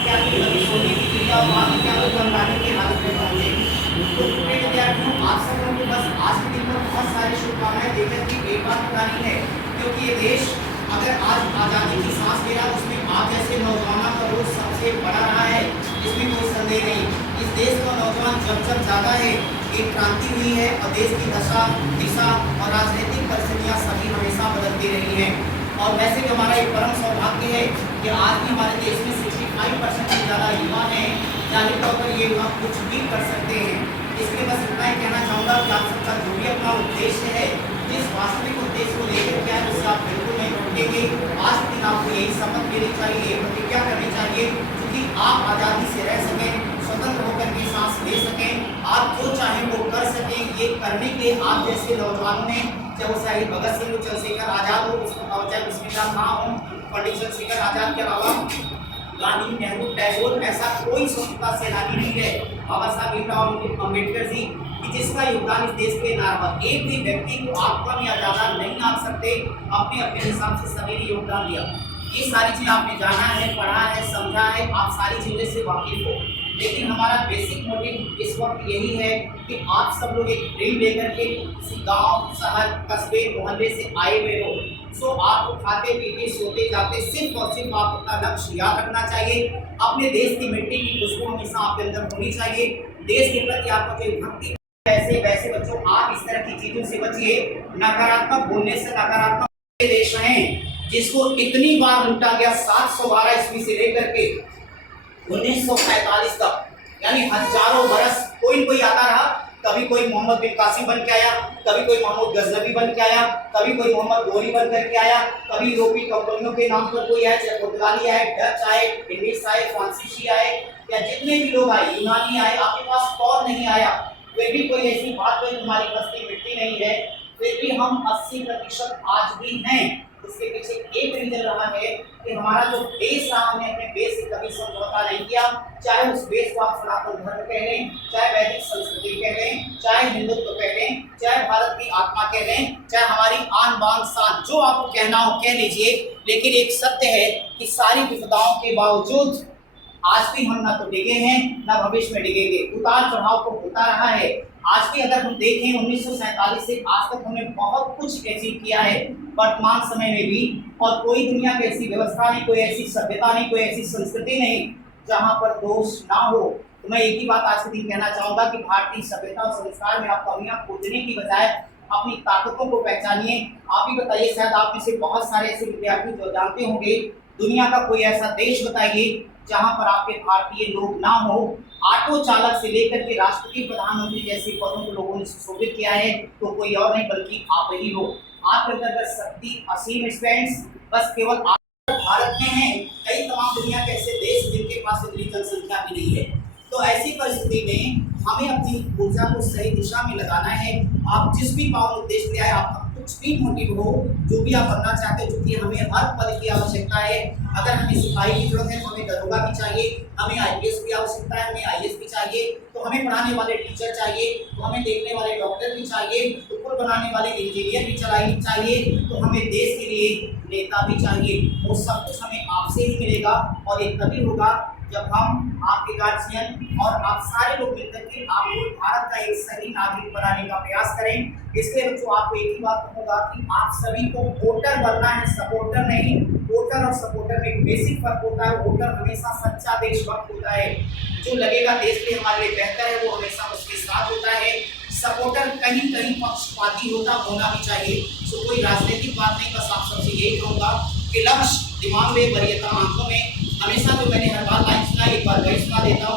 क्या कि कभी सोने की चिंता और बाद में क्या लोग गंगाने की हालत में पहुंचे। तो प्रिय विद्यार्थियों, आप सब लोगों को बस आज के दिन पर बहुत सारी शुभकामनाएं देकर की एक बात बतानी है, क्योंकि ये देश अगर आज आज़ादी की सांस ले रहा है, उसमें आप जैसे नौजवानों का रोल सबसे बड़ा रहा है, इसमें कोई संदेह नहीं। इस देश का नौजवान जब जब जागा है, एक क्रांति हुई है और देश की दशा दिशा और राजनीतिक परिस्थितियां सभी हमेशा बदलती रही हैं। और वैसे भी हमारा एक परम सौभाग्य है कि आज भी हमारे देश में 65% से ज़्यादा युवा हैं। जाहिर तौर पर ये युवा कुछ भी कर सकते हैं। इसलिए बस इतना ही कहना चाहूँगा कि आप सबका जो भी अपना उद्देश्य है, जिस वास्तविक उद्देश्य को लेकर के आए, उससे आप बिल्कुल नहीं भटकेंगे। आज के दिन आपको यही शपथ लेनी चाहिए, प्रतिज्ञा करनी चाहिए, क्योंकि आप आज़ादी से रह सकें, स्वतंत्र होकर के सांस ले सकें, आप जो चाहें वो कर सकें। ये करने के लिए आप जैसे नौजवानों ने, चाहे वो शहीद भगत सिंह हो, चंद्रशेखर आज़ाद हो, चाहे बिस्मिल्लाह खां हो, पंडित चंद्रशेखर आज़ाद के अलावा गांधी, नेहरू, टैगोर, ऐसा कोई स्वतंत्रता सेनानी नहीं है, बाबा साहब भीमराव अम्बेडकर जी, कि जिसका योगदान इस देश के ना रहा। एक भी व्यक्ति को आप कम या ज़्यादा नहीं आंक सकते, अपने अपने हिसाब से सभी ने योगदान दिया। ये सारी चीज़ आपने जाना है, पढ़ा है, समझा है, आप सारी चीज़ों से वाकिफ हो। लेकिन हमारा बेसिक मोटिव इस वक्त यही है कि आप सब लोग एक ड्रीम लेकर के किसी गांव, शहर, कस्बे, मोहल्ले से आए हुए हो। सो आपको खाते पीते सोते जाते सिर्फ और सिर्फ आप अपना लक्ष्य याद रखना चाहिए। अपने देश की मिट्टी की खुशबू हमेशा आपके अंदर होनी चाहिए। देश के प्रति आपको जो भक्ति, ऐसे वैसे बच्चों आप इस तरह की चीजों से बचिए। नकारात्मक बोलने से, नकारात्मक देश हैं जिसको इतनी बार लूटा गया 712 ईस्वी से लेकर के 1945 तक, यानी हजारों बरस कोई कोई आता रहा। कभी कोई मोहम्मद बिन कासिम बन के आया, कभी कोई महमूद गजनवी बन के आया, कभी कोई मोहम्मद गोरी बन करके आया, कभी यूरोपीय कंपनियों के नाम पर कोई आया, चाहे पुर्तगाली आए, डच आए, इंग्लिश आए, फ्रांसीसी आए, या जितने भी लोग आए, यूनानी आए, आपके पास कौन नहीं आया। फिर भी कोई ऐसी बात है तुम्हारी बस्ती मिट्टी नहीं है, फिर भी हम 80% आज भी हैं। उसके पीछे एक रीजन रहा है कि हमारा जो बेस रहा, हमने अपने बेस से कभी समझौता नहीं किया। चाहे उस बेस को आप सनातन धर्म कह लें, चाहे वैदिक संस्कृति कह लें, चाहे हिंदुत्व कह लें, चाहे भारत की आत्मा कह लें, चाहे हमारी आन बान शान, जो आपको कहना हो कह लीजिए। लेकिन एक सत्य है कि सारी विपदाओं के बावजूद आज भी हम ना तो डिगे हैं, ना भविष्य में डिगेंगे। उतार चढ़ाव तो होता रहा है। आज भी अगर हम देखें 1947 से आज तक हमने बहुत कुछ अचीव किया है वर्तमान समय में भी, और कोई दुनिया की ऐसी व्यवस्था नहीं, कोई ऐसी सभ्यता नहीं, कोई ऐसी संस्कृति नहीं जहाँ पर दोष ना हो। तो मैं एक ही बात आज के दिन कहना चाहूँगा कि भारतीय सभ्यता और संस्कार में आप कमियाँ खोजने की बजाय अपनी ताकतों को पहचानिए। आप ही बताइए, शायद आप में से बहुत सारे ऐसे विद्यार्थी जो जानते होंगे, दुनिया का कोई ऐसा देश बताइए जहां पर आपके भारतीय लोग ना हो। ऑटो चालक से लेकर के राष्ट्रपति, प्रधानमंत्री जैसे पदों को लोगों ने सुशोभित किया है, तो कोई और नहीं बल्कि आप ही हो। आपके अंदर शक्ति असीम स्टूडेंट्स बस केवल आप भारत में हैं। कई तमाम दुनिया के ऐसे देश जिनके पास इतनी जनसंख्या भी नहीं है। तो ऐसी परिस्थिति में हमें अपनी ऊर्जा को सही दिशा में लगाना है। आप जिस भी पावन उद्देश्य ले आए, आपका कुछ भी मोटिव हो, जो भी आप बनना चाहते हो, क्योंकि हमें हर पद की आवश्यकता है। अगर हमें सिपाही की जरूरत है तो हमें दरोगा भी चाहिए, हमें आईपीएस की आवश्यकता है, हमें आईएएस भी चाहिए, तो हमें पढ़ाने वाले टीचर चाहिए, तो हमें देखने वाले डॉक्टर भी चाहिए, तो पुल बनाने वाले इंजीनियर भी चाहिए, तो हमें देश के लिए नेता भी चाहिए। वो सब कुछ हमें आपसे ही मिलेगा, और ये तभी होगा जब हम आपके गार्जियन और आप सारे लोग मिलकर के आपको भारत का एक सही नागरिक बनाने का प्रयास करें। इसलिए बच्चों, आपको एक ही बात कहूँगा कि आप सभी को वोटर बनना है, सपोर्टर नहीं। वोटर और सपोर्टर में एक बेसिक फर्क होता है। वोटर हमेशा सच्चा देशभक्त होता है, जो लगेगा देश के हमारे लिए बेहतर है, वो हमेशा उसके साथ होता है। सपोर्टर कहीं कहीं पक्षपाती होना भी चाहिए। तो कोई राजनीतिक बात नहीं, बस आप सबसे यही कहूँगा कि लक्ष्य दिमाग में, वरीयता आंखों में। हमेशा जो मैंने हर बार लाइन सुना, एक बार वही सुना देता हूँ।